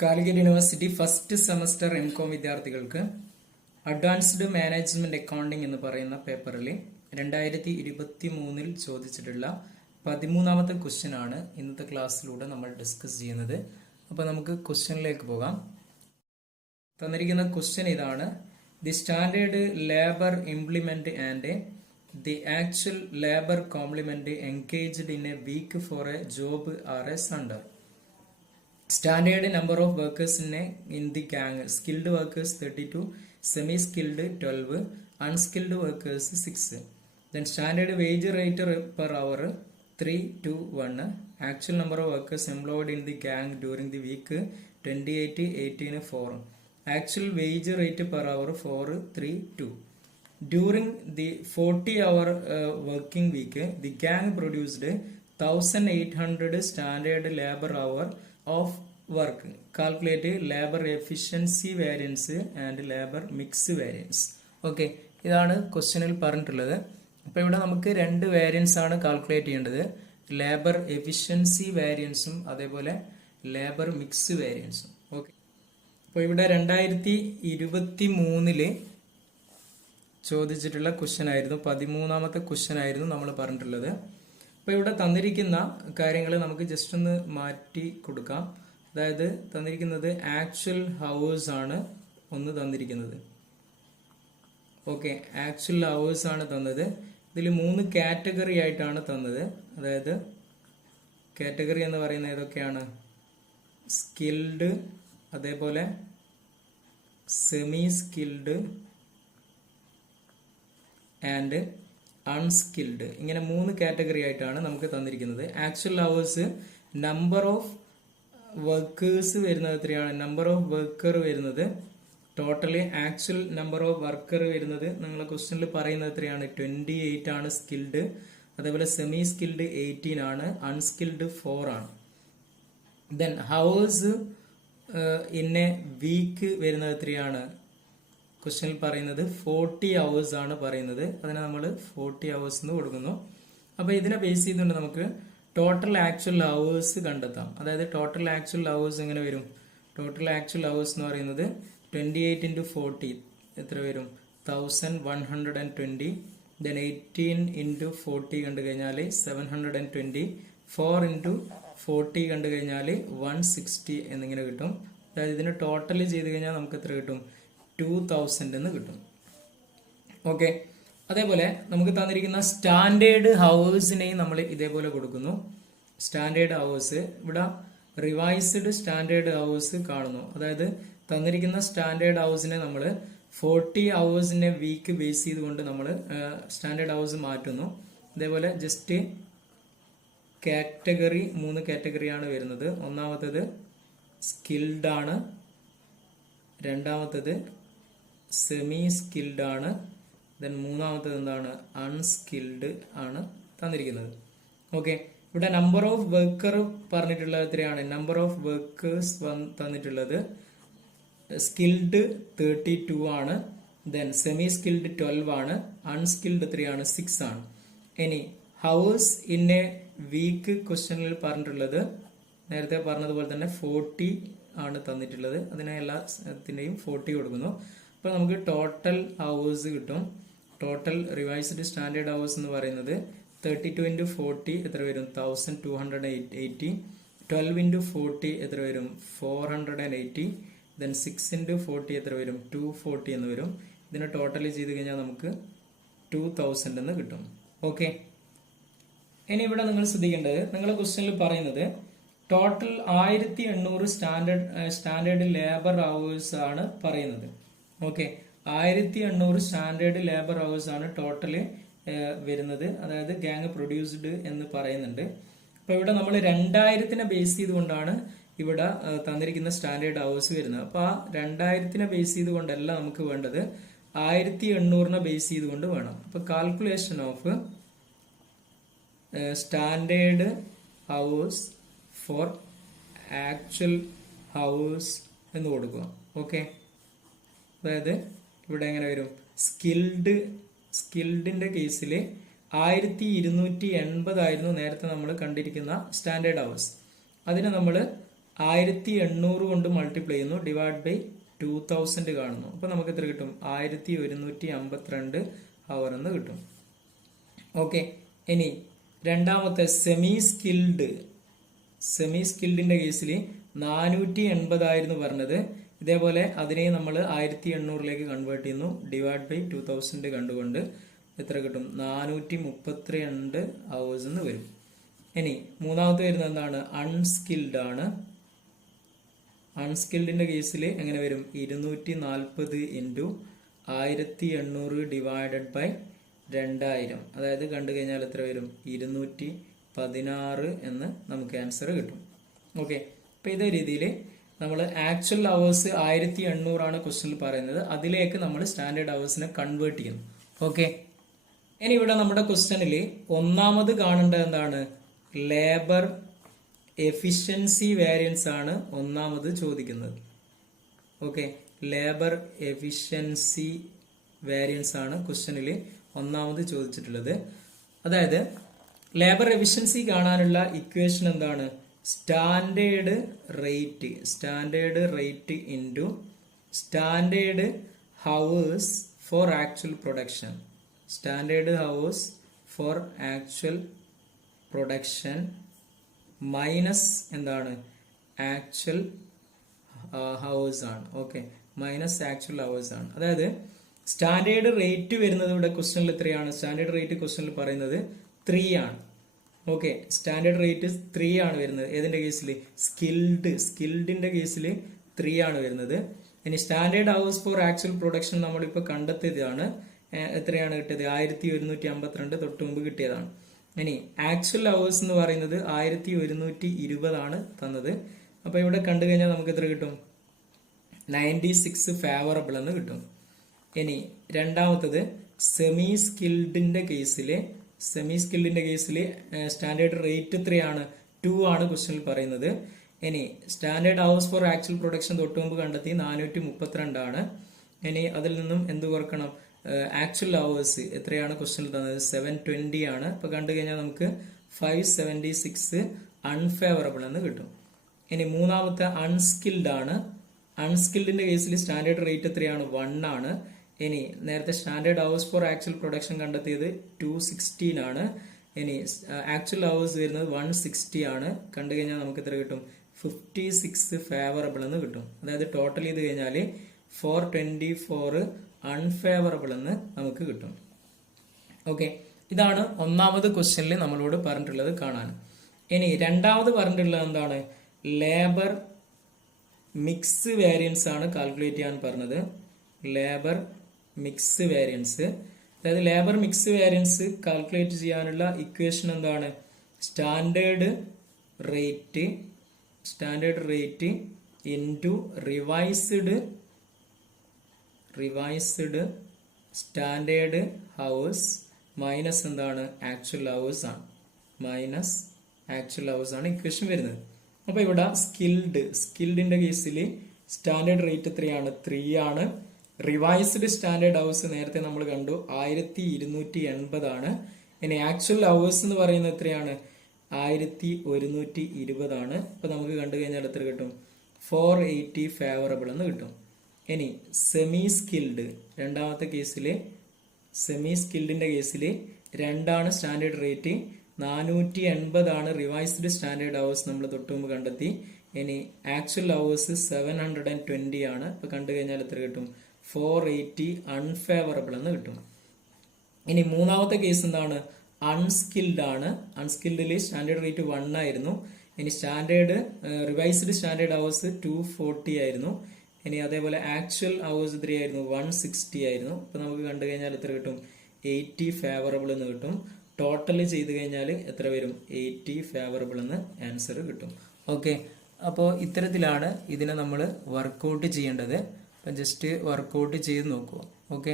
Calicut university first semester M Com വിദ്യാർത്ഥികൾക്ക് advanced management accounting എന്ന് പറയുന്ന പേപ്പറിൽ 2023 ചോദിച്ചിട്ടുള്ള 13ാമത്തെ ക്വസ്റ്റ്യൻ ആണ് ഇന്നത്തെ ക്ലാസ്സിലൂടെ നമ്മൾ ഡിസ്കസ് ചെയ്യുന്നത്. അപ്പോൾ നമുക്ക് ക്വസ്റ്റ്യനിലേക്ക് പോകാം. തന്നിരിക്കുന്ന ക്വസ്റ്റ്യൻ ഇതാണ്: the standard labour implement and the actual labour complement engaged in a week for a job are as under. Standard number of workers in the gang: skilled workers 32, semi-skilled 12, unskilled workers 6. Then standard wage rate per hour 3 to 1. Actual number of workers employed in the gang during the week 28, 18, 4. Actual wage rate per hour 4, 3, 2. During the 40-hour working week, the gang produced 1800 standard labor hour of work. Calculate labor efficiency variance and labor mix variance. Okay, ഇതാണ് ക്വസ്റ്റ്യനിൽ പറഞ്ഞിട്ടുള്ളത്. അപ്പോൾ ഇവിടെ നമുക്ക് രണ്ട് variance ആണ് calculate ചെയ്യേണ്ടത്: labour efficiency വേരിയൻസും അതേപോലെ ലേബർ മിക്സ് വേരിയൻസും. ഓക്കെ, അപ്പോൾ ഇവിടെ 2023 ചോദിച്ചിട്ടുള്ള ക്വസ്റ്റ്യൻ ആയിരുന്നു, 13ാമത്തെ ക്വസ്റ്റ്യൻ ആയിരുന്നു നമ്മൾ പറഞ്ഞിട്ടുള്ളത്. അപ്പോൾ ഇവിടെ തന്നിരിക്കുന്ന കാര്യങ്ങൾ നമുക്ക് ജസ്റ്റ് ഒന്ന് മാറ്റി കൊടുക്കാം. അതായത് തന്നിരിക്കുന്നത് ആക്ച്വൽ ഹവേഴ്സ് ആണ് ഒന്ന് തന്നിരിക്കുന്നത്. ഓക്കെ, ആക്ച്വൽ ഹവേഴ്സ് ആണ് തന്നത്. ഇതിൽ 3 കാറ്റഗറി ആയിട്ടാണ് തന്നത്. അതായത് കാറ്റഗറി എന്ന് പറയുന്നത് ഏതൊക്കെയാണ്? സ്കിൽഡ്, അതേപോലെ സെമി സ്കിൽഡ് ആൻഡ് അൺസ്കിൽഡ്. ഇങ്ങനെ 3 കാറ്റഗറി ആയിട്ടാണ് നമുക്ക് തന്നിരിക്കുന്നത്. Actual hours number of workers വരുന്നത് എത്രയാണ്? നമ്പർ ഓഫ് വർക്കർ വരുന്നത് totally actual number of worker വരുന്നത് നിങ്ങളെ ക്വസ്റ്റ്യനിൽ പറയുന്നത് എത്രയാണ്? 28 ആണ് സ്കിൽഡ്. അതേപോലെ സെമി സ്കിൽഡ് 18 ആണ്, അൺസ്കിൽഡ് 4 ആണ്. Then hours in a week വരുന്നത് എത്രയാണ്? ക്വസ്റ്റ്യനിൽ പറയുന്നത് 40 അവേഴ്സ് ആണ് പറയുന്നത്. അതിനെ നമ്മൾ 40 അവേഴ്സ് എന്ന് കൊടുക്കുന്നു. അപ്പോൾ ഇതിനെ ബേസ് ചെയ്തുകൊണ്ട് നമുക്ക് ടോട്ടൽ ആക്ച്വൽ അവേഴ്സ് കണ്ടെത്താം. അതായത് ടോട്ടൽ ആക്ച്വൽ അവേഴ്സ് എങ്ങനെ വരും? ടോട്ടൽ ആക്ച്വൽ അവേഴ്സ് എന്ന് പറയുന്നത് 28 × 40 എത്ര വരും? 1120. ദെൻ 18 × 40 കണ്ടു കഴിഞ്ഞാൽ 720. 4 × 40 കണ്ടു കഴിഞ്ഞാൽ 160 എന്നിങ്ങനെ കിട്ടും. അതായത് ഇതിന് ടോട്ടൽ ചെയ്ത് കഴിഞ്ഞാൽ നമുക്ക് എത്ര കിട്ടും? 2000 എന്ന് കിട്ടും. ഓക്കെ, അതേപോലെ നമുക്ക് തന്നിരിക്കുന്ന സ്റ്റാൻഡേർഡ് ഹവേഴ്സിനെയും നമ്മൾ ഇതേപോലെ കൊടുക്കുന്നു. സ്റ്റാൻഡേർഡ് ഹവേഴ്സ് ഇവിടെ റിവൈസ്ഡ് സ്റ്റാൻഡേർഡ് ഹവേഴ്സ് കാണുന്നു. അതായത് തന്നിരിക്കുന്ന സ്റ്റാൻഡേർഡ് ഹവേഴ്സിനെ നമ്മൾ 40 ഹവേഴ്സിനെ വീക്ക് ബേസ് ചെയ്തുകൊണ്ട് നമ്മൾ സ്റ്റാൻഡേർഡ് ഹവേഴ്സ് മാറ്റുന്നു. അതേപോലെ ജസ്റ്റ് കാറ്റഗറി 3 കാറ്റഗറിയാണ് വരുന്നത്. ഒന്നാമത്തേത് സ്കിൽഡ് ആണ്, രണ്ടാമത്തേത് സെമി സ്കിൽഡ് ആണ്, ദെൻ മൂന്നാമത്തേത് എന്താണ്? അൺസ്കിൽഡ് ആണ് തന്നിരിക്കുന്നത്. ഓക്കെ, ഇവിടെ നമ്പർ ഓഫ് വർക്കർ പറഞ്ഞിട്ടുള്ളത് എത്രയാണ്? നമ്പർ ഓഫ് വർക്കേഴ്സ് തന്നിട്ടുള്ളത് സ്കിൽഡ് 32 ആണ്, ദെൻ സെമി സ്കിൽഡ് 12 ആണ്, അൺസ്കിൽഡ് എത്രയാണ്? 6 ആണ്. ഇനി ഹവേഴ്സ് ഇൻ എ വീക്ക് ക്വസ്റ്റ്യനിൽ പറഞ്ഞിട്ടുള്ളത് നേരത്തെ പറഞ്ഞതുപോലെ തന്നെ 40 ആണ് തന്നിട്ടുള്ളത്. അതിനെ എല്ലാത്തിൻ്റെയും 40 കൊടുക്കുന്നു. അപ്പോൾ നമുക്ക് ടോട്ടൽ ഹവേഴ്സ് കിട്ടും. ടോട്ടൽ റിവൈസ്ഡ് സ്റ്റാൻഡേർഡ് ഹവേഴ്സ് എന്ന് പറയുന്നത് 32 × 40 എത്ര വരും? 1280. 12 × 40 എത്ര വരും? 480. ദെൻ 6 × 40 എത്ര വരും? 240 എന്ന് വരും. ഇതിനെ ടോട്ടൽ ചെയ്ത് കഴിഞ്ഞാൽ നമുക്ക് 2000 എന്ന് കിട്ടും. ഓക്കെ, ഇനി ഇവിടെ നിങ്ങൾ ശ്രദ്ധിക്കേണ്ടത്, നിങ്ങളുടെ ക്വസ്റ്റ്യനിൽ പറയുന്നത് ടോട്ടൽ 1800 സ്റ്റാൻഡേർഡ് ലേബർ അവേഴ്സ് ആണ് പറയുന്നത്. ഓക്കെ, 1800 സ്റ്റാൻഡേർഡ് ലേബർ അവേഴ്സ് ആണ് ടോട്ടല് വരുന്നത്. അതായത് ഗാങ് പ്രൊഡ്യൂസ്ഡ് എന്ന് പറയുന്നുണ്ട്. അപ്പൊ ഇവിടെ നമ്മൾ 2000 ബേസ് ചെയ്തുകൊണ്ടാണ് ഇവിടെ തന്നിരിക്കുന്ന സ്റ്റാൻഡേർഡ് അവേഴ്സ് വരുന്നത്. അപ്പൊ ആ 2000 ബേസ് ചെയ്തുകൊണ്ടല്ല നമുക്ക് വേണ്ടത്, 1800 ബേസ് ചെയ്തുകൊണ്ട് വേണം. അപ്പൊ calculation of standard hours for actual hours എന്ന് കൊടുക്കുക. ഓക്കെ, അതായത് ഇവിടെ എങ്ങനെ വരും? സ്കിൽഡിന്റെ കേസിൽ 1280 ആയിരുന്നു നേരത്തെ നമ്മൾ കണ്ടിരിക്കുന്ന സ്റ്റാൻഡേർഡ് ഹവേഴ്സ്. അതിനെ നമ്മൾ 1800 കൊണ്ട് മൾട്ടിപ്ലൈ ചെയ്യുന്നു, ഡിവൈഡ് ബൈ 2000 കാണുന്നു. അപ്പൊ നമുക്ക് എത്ര കിട്ടും? 1152 അവർ എന്ന് കിട്ടും. ഓക്കെ, ഇനി രണ്ടാമത്തെ സെമി സ്കിൽഡിന്റെ കേസിൽ 480 ആയിരുന്നു പറഞ്ഞത്. ഇതേപോലെ അതിനെ നമ്മൾ 1800 കൺവേർട്ട് ചെയ്യുന്നു, ഡിവൈഡ് ബൈ 2000 കണ്ടുകൊണ്ട് എത്ര കിട്ടും? 432 അവേഴ്സ് എന്ന് വരും. ഇനി മൂന്നാമത്തെ വരുന്നത് എന്താണ്? അൺസ്കിൽഡ് ആണ്. അൺസ്കിൽഡിന്റെ കേസിൽ എങ്ങനെ വരും? 240 ഇൻറ്റു 1800 ഡിവൈഡഡ് ബൈ 2000, അതായത് കണ്ടു കഴിഞ്ഞാൽ എത്ര വരും? 216 എന്ന് നമുക്ക് ആൻസർ കിട്ടും. ഓക്കെ, അപ്പൊ ഇതേ രീതിയിൽ നമ്മൾ ആക്ച്വൽ അവേഴ്സ് 1800 ആണ് ക്വസ്റ്റ്യനിൽ പറയുന്നത്, അതിലേക്ക് നമ്മൾ സ്റ്റാൻഡേർഡ് അവേഴ്സിനെ കൺവേർട്ട് ചെയ്യുന്നു. ഓക്കെ, ഇനി ഇവിടെ നമ്മുടെ ക്വസ്റ്റ്യനിൽ ഒന്നാമത് കാണേണ്ടത് എന്താണ്? ലേബർ എഫിഷ്യൻസി വേരിയൻസ് ആണ് ഒന്നാമത് ചോദിക്കുന്നത്. ഓക്കെ, ലേബർ എഫിഷ്യൻസി വേരിയൻസ് ആണ് ക്വസ്റ്റ്യനിൽ ഒന്നാമത് ചോദിച്ചിട്ടുള്ളത്. അതായത് ലേബർ എഫിഷ്യൻസി കാണാനുള്ള ഇക്വേഷൻ എന്താണ്? Standard rate into standard hours for actual production. Standard hours for actual production minus എന്താണ്? ആക്ച്വൽ ഹവേഴ്സ് ആണ്. ഓക്കെ, മൈനസ് ആക്ച്വൽ ഹവേഴ്സ് ആണ്. അതായത് സ്റ്റാൻഡേർഡ് റേറ്റ് വരുന്നത് ഇവിടെ ക്വസ്റ്റ്യനിൽ എത്രയാണ്? സ്റ്റാൻഡേർഡ് റേറ്റ് ക്വസ്റ്റ്യനിൽ പറയുന്നത് 3 ആണ്. ഓക്കെ, സ്റ്റാൻഡേർഡ് റേറ്റ് 3 ആണ് വരുന്നത്. ഏതിന്റെ കേസിൽ? സ്കിൽഡിന്റെ കേസിൽ 3 ആണ് വരുന്നത്. ഇനി standard hours for actual production നമ്മളിപ്പോൾ കണ്ടെത്തിയതാണ്. എത്രയാണ് കിട്ടിയത്? 1152 തൊട്ട് മുമ്പ് കിട്ടിയതാണ്. ഇനി ആക്ച്വൽ ഹവേഴ്സ് എന്ന് പറയുന്നത് 1120 ആണ് തന്നത്. അപ്പൊ ഇവിടെ കണ്ടു കഴിഞ്ഞാൽ നമുക്ക് എത്ര കിട്ടും? 96 ഫേവറബിൾ എന്ന് കിട്ടും. ഇനി രണ്ടാമത്തത് സെമി സ്കിൽഡിന്റെ കേസിൽ സ്റ്റാൻഡേർഡ് റേറ്റ് എത്രയാണ്? 2 ആണ് ക്വസ്റ്റ്യനിൽ പറയുന്നത്. ഇനി standard hours for actual production തൊട്ട് മുമ്പ് കണ്ടെത്തി 432 ആണ്. ഇനി അതിൽ നിന്നും എന്ത് കുറക്കണം? ആക്ച്വൽ ഹവേഴ്സ് എത്രയാണ് ക്വസ്റ്റ്യനിൽ തന്നത്? 720 ആണ്. ഇപ്പൊ കണ്ടു കഴിഞ്ഞാൽ നമുക്ക് 576 അൺഫേവറബിൾ എന്ന് കിട്ടും. ഇനി മൂന്നാമത്തെ അൺസ്കിൽഡ് ആണ്. അൺസ്കിൽഡിന്റെ കേസിൽ സ്റ്റാൻഡേർഡ് റേറ്റ് എത്രയാണ്? 1 ആണ്. ഇനി നേരത്തെ standard hours for actual production കണ്ടെത്തിയത് 216 ആണ്. ഇനി ആക്ച്വൽ ഹവേഴ്സ് വരുന്നത് 160 ആണ്. കണ്ടു കഴിഞ്ഞാൽ നമുക്ക് എത്ര കിട്ടും? 56 ഫേവറബിൾ എന്ന് കിട്ടും. അതായത് ടോട്ടൽ ചെയ്ത് കഴിഞ്ഞാൽ 424 അൺഫേവറബിൾ എന്ന് നമുക്ക് കിട്ടും. ഓക്കെ, ഇതാണ് ഒന്നാമത് ക്വസ്റ്റ്യനിൽ നമ്മളോട് പറഞ്ഞിട്ടുള്ളത് കാണാൻ. ഇനി രണ്ടാമത് പറഞ്ഞിട്ടുള്ളത് എന്താണ്? ലേബർ മിക്സ് വേരിയൻസ് ആണ് കാൽക്കുലേറ്റ് ചെയ്യാൻ പറഞ്ഞത്. ലേബർ മിക്സ് വേരിയൻസ്, അതായത് ലേബർ മിക്സ് വേരിയൻസ് കാൽക്കുലേറ്റ് ചെയ്യാനുള്ള ഇക്വേഷൻ എന്താണ്? Standard rate into revised standard hours minus എന്താണ്? ആക്ച്വൽ ഹവേഴ്സ് ആണ് ഇക്വേഷൻ വരുന്നത്. അപ്പൊ ഇവിടെ സ്കിൽഡിന്റെ കേസിൽ സ്റ്റാൻഡേർഡ് റേറ്റ് എത്രയാണ്? 3 ആണ്. റിവൈസ്ഡ് സ്റ്റാൻഡേർഡ് ഹവേഴ്സ് നേരത്തെ നമ്മൾ കണ്ടു 1280 ആണ്. ഇനി ആക്ച്വൽ ഹവേഴ്സ് എന്ന് പറയുന്നത് എത്രയാണ്? 1120 ആണ്. ഇപ്പൊ നമുക്ക് കണ്ടു കഴിഞ്ഞാൽ എത്ര കിട്ടും? 480 ഫേവറബിൾ എന്ന് കിട്ടും. ഇനി സെമി സ്കിൽഡ് രണ്ടാമത്തെ കേസിൽ സ്കിൽഡിന്റെ കേസിൽ 2 ആണ് സ്റ്റാൻഡേർഡ് റേറ്റ്, 480 ആണ് റിവൈസ്ഡ് സ്റ്റാൻഡേർഡ് ഹവേഴ്സ് നമ്മൾ തൊട്ട് മുമ്പ് കണ്ടെത്തി. ഇനി ആക്ച്വൽ ഹവേഴ്സ് 720 ആണ്. ഇപ്പൊ കണ്ടു കഴിഞ്ഞാൽ എത്ര കിട്ടും? 480 അൺഫേവറബിൾ എന്ന് കിട്ടും. ഇനി മൂന്നാമത്തെ കേസ് എന്താണ്? അൺസ്കിൽഡ് ആണ്. അൺസ്കിൽഡിൽ സ്റ്റാൻഡേർഡ് റേറ്റ് 1 ആയിരുന്നു. ഇനി റിവൈസ്ഡ് സ്റ്റാൻഡേർഡ് ഹവേഴ്സ് 240 ആയിരുന്നു. ഇനി അതേപോലെ ആക്ച്വൽ ഹവേഴ്സ് 3 ആയിരുന്നു, 160 ആയിരുന്നു. അപ്പൊ നമുക്ക് കണ്ടു കഴിഞ്ഞാൽ എത്ര കിട്ടും? 80 ഫേവറബിൾ എന്ന് കിട്ടും. ടോട്ടൽ ചെയ്ത് കഴിഞ്ഞാൽ എത്ര വരും? 80 ഫേവറബിൾ എന്ന് ആൻസർ കിട്ടും. ഓക്കെ, അപ്പോൾ ഇത്തരത്തിലാണ് ഇതിനെ നമ്മൾ വർക്കൗട്ട് ചെയ്യേണ്ടത്. അപ്പം ജസ്റ്റ് വർക്കൗട്ട് ചെയ്ത് നോക്കുക. ഓക്കെ.